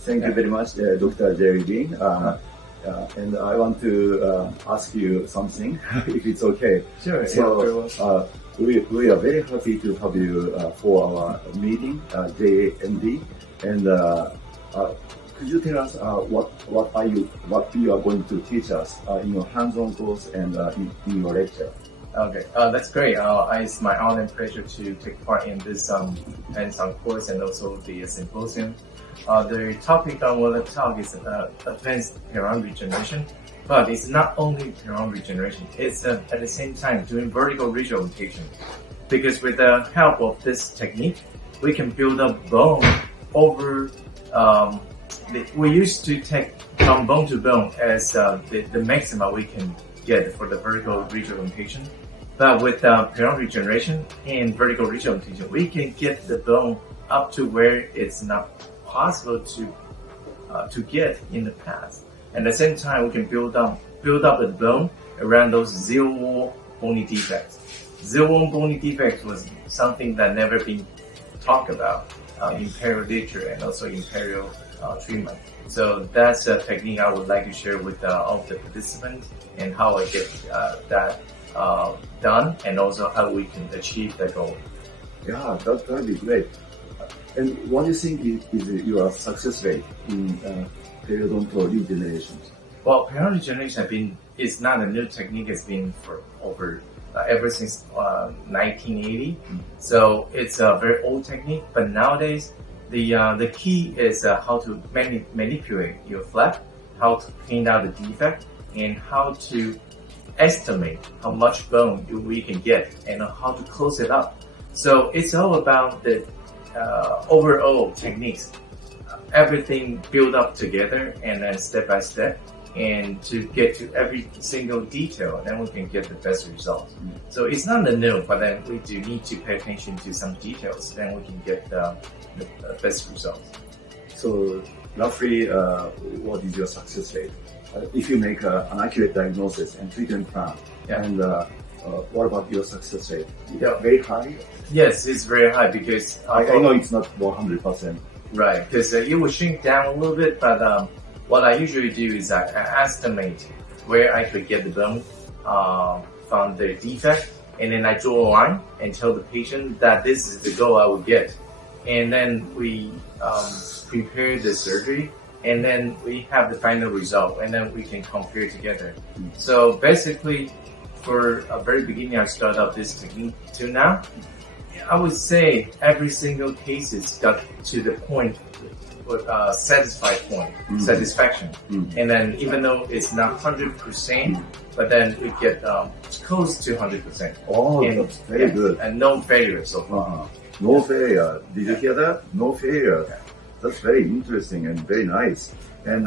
Thank you very much, Dr. Jerry Dean. And I want to ask you something, if it's okay. Sure. So, we are very happy to have you for our meeting, JMD. And could you tell us what you are going to teach us in your hands-on course and in your lecture? Okay, that's great. It's my honor and pleasure to take part in this hands-on course and also the symposium. The topic I want to talk is advanced periodontal regeneration, but it's not only periodontal regeneration, it's at the same time doing vertical regeneration. Because with the help of this technique, we can build up bone over, we used to take from bone to bone as the maximum we can get for the vertical regeneration. But with periodontal regeneration and vertical regeneration, we can get the bone up to where it's not possible to get in the past. And at the same time, we can build up the bone around those zero-wall bony defects. Zero-wall bony defects was something that never been talked about in perio literature and also in perio treatment. So that's a technique I would like to share with all of the participants and how I get that done, and also how we can achieve that goal. Yeah, that'd be great. And what do you think is your success rate in periodontal regeneration? Well, periodontal regeneration is not a new technique. It's been for over ever since 1980. So it's a very old technique. But nowadays, the key is how to manipulate your flap, how to clean out the defect, and how to estimate how much bone we can get and how to close it up. So it's all about the overall techniques, everything built up together and then step by step, and to get to every single detail, then we can get the best results. So it's not a new, but then we do need to pay attention to some details, then we can get the best results. So roughly, what is your success rate? If you make an accurate diagnosis and treatment plan, and what about your success rate? Very high? Yes, it's very high because I know it's not 100%. Right, because it will shrink down a little bit, but what I usually do is I estimate where I could get the bone from the defect, and then I draw a line and tell the patient that this is the goal I would get. And then we prepare the surgery, and then we have the final result, and then we can compare together. So basically, for a very beginning, I started up this technique to now. I would say every single case has got to the point, satisfaction. And then even though it's not 100%, but then we get close to 100%. Oh, and, that's very good. And no failure so far. No failure. Did you hear that? No failure. That's very interesting and very nice. And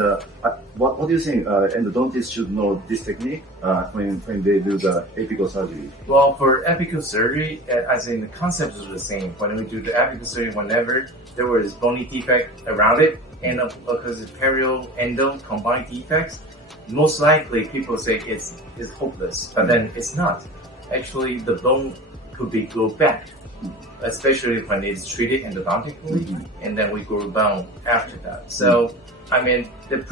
what do you think endodontists should know this technique when they do the apical surgery? Well, for apical surgery, as in the concept is the same. When we do the apical surgery, whenever there was bony defect around it, and because it's perio endo combined defects, most likely people say it's hopeless, but then it's not. Actually, the bone could be grow back, especially when it's treated endodontically, and then we grow bone after that. So, I mean, the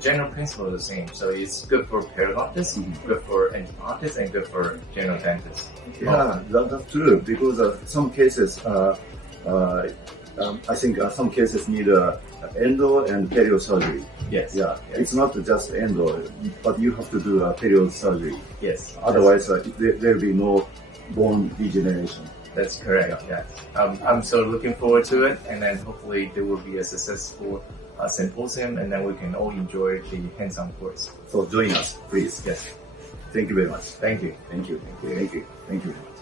general principle is the same. So it's good for periodontists, good for endodontists, and good for general dentists. Yeah, that's true, because some cases, I think some cases need endo and perio surgery. Yes. Yeah, it's not just endo, but you have to do perio surgery. Yes. Otherwise, there will be no bone regeneration. That's correct. Yeah. I'm so looking forward to it, and then hopefully there will be a successful symposium, and then we can all enjoy the hands-on course. So join us, please. Yes. Thank you very much. Thank you. Thank you. Thank you. Thank you. Thank you very much.